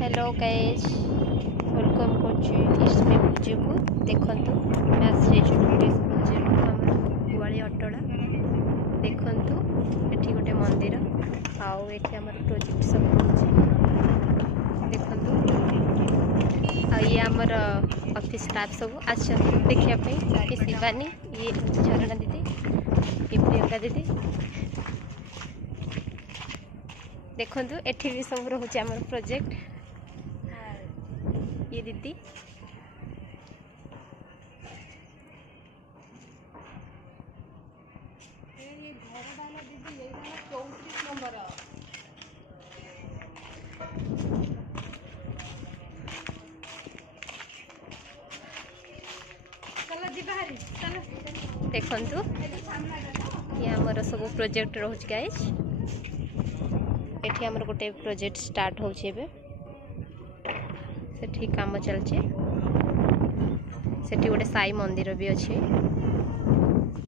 Hello guys welcome करमे पूजे को देखु गुआली अटड़ा देखु ये गोटे मंदिर आउ ये आमर प्रोजेक्ट सब देखु ये आमर ऑफिस स्टाफ सब देखा कि शिवानी ये झरणा दीदी ये प्रियंका दीदी देखु एठी भी सब रोचे आम प्रोजेक्ट ये दीदी देखु ये आमर सब प्रोजेक्ट रोच गाइस एठी आमर गोटे प्रोजेक्ट स्टार्ट होचे सेठी काम चलचे सेठी गोटे साई मंदिर भी अच्छे।